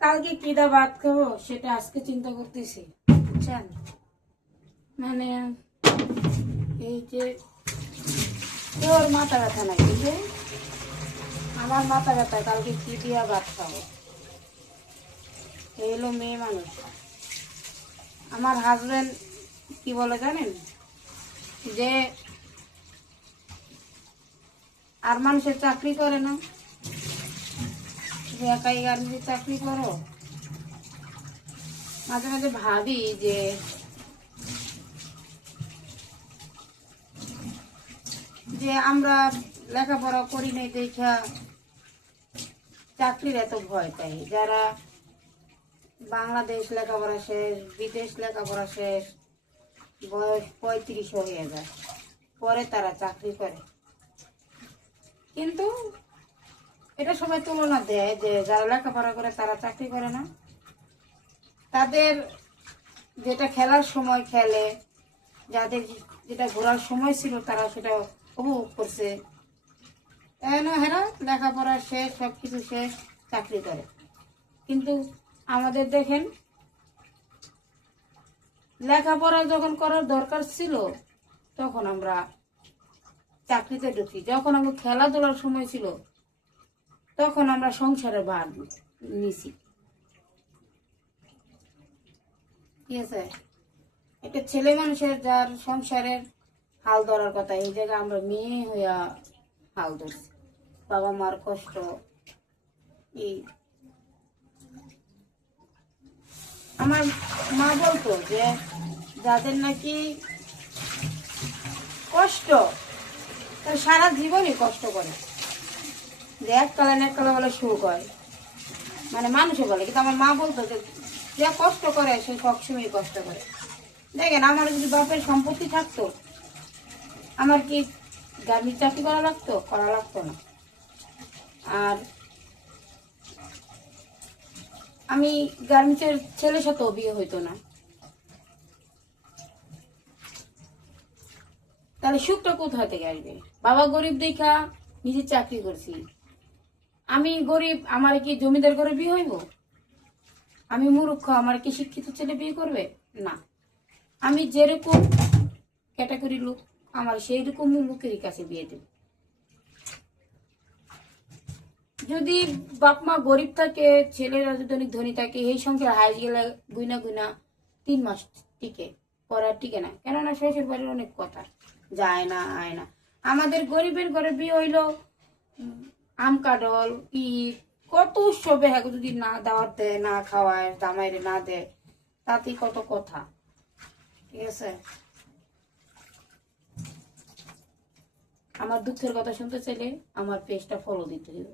কালকে কি দা ভাত খাবো সেটা আজকে চিন্তা করতেছি, বুঝছেন? মানে এই যে তোর মাথা ব্যথা নাই, এই যে আমার মাথা ব্যথা, কালকে কি দিয়া ভাত খাবো। এই হলো মেয়ে মানুষ। আমার হাজবেন্ড কি বলে জানেন, যে আর মানুষের চাকরি করে না, যে একাই গার্মেন্টে চাকরি করো। মাঝে মাঝে ভাবি যে আমরা লেখাপড়া করি নাই দেখা চাকরির এত ভয় পাই। যারা বাংলাদেশ লেখাপড়া শেষ, বিদেশ লেখাপড়া শেষ, বয়স 35 হয়ে যায়, পরে তারা চাকরি করে। কিন্তু এটা সবাই তুলনা দেয় যে যারা লেখাপড়া করে তারা চাকরি করে না। তাদের যেটা খেলার সময় খেলে, যাদের যেটা ঘোরার সময় ছিল তারা সেটা উপভোগ করছে। হেরা লেখাপড়া শেষ, সবকিছু শেষ, চাকরি করে। কিন্তু আমাদের দেখেন, লেখাপড়া যখন করার দরকার ছিল তখন আমরা চাকরিতে ঢুকি, যখন আমরা খেলাধুলার সময় ছিল তখন আমরা সংসারে ভার নিছি। ঠিক আছে, একটা ছেলে মানুষের যার সংসারের হাল ধরার কথা, এই জায়গায় আমরা মেয়ে হইয়া হাল ধরছি। বাবা মার কষ্ট, এই আমার মা বলতো যে যাদের নাকি কষ্ট, তারা সারা জীবনই কষ্ট করে, যে এককালে না এককালে বলে সুখ হয়, মানে মানুষে বলে। কিন্তু আমার মা বলতো যে যে কষ্ট করে সে সবসময় কষ্ট করে। দেখেন, আমার যদি বাপের সম্পত্তি থাকতো, আমার কি গার্মেন্ট চাকরি করা লাগতো না। আর আমি গার্মেন্টসের ছেলের সাথেও বিয়ে হইতো না। তাহলে সুখটা কোথা থেকে আসবে? বাবা গরিব দেখা নিজে চাকরি করছি, আমি গরিব, আমার কি জমিদার করে বিয়ে হইব? আমি মূর্খ, আমার কি শিক্ষিত ছেলে বিয়ে করবে? না। আমি যেরকম ক্যাটাগরি লোক, আমার সেই রকম লোকেরই কাছে বিয়ে দেব। যদি বাপ মা গরিব থাকে, ছেলেরা যদি অনেক ধনী থাকে, এই সংসার হাই গেলে গুইনা গুইনা 3 মাস টিকে, পরে আর টিকে না। কেননা শ্বশুর বাড়ির অনেক কথা, যায় না আয় না। আমাদের গরিবের ঘরে বিয়ে হইলো আম কাডল ঈদ, কত উৎসবে যদি না দাওয়াত দেয়, না খাওয়ায়, জামাইরে না দেয়, তাতেই কত কথা। ঠিক আছে, আমার দুঃখের কথা শুনতে চাইলে আমার পেজটা ফলো দিতে হবে।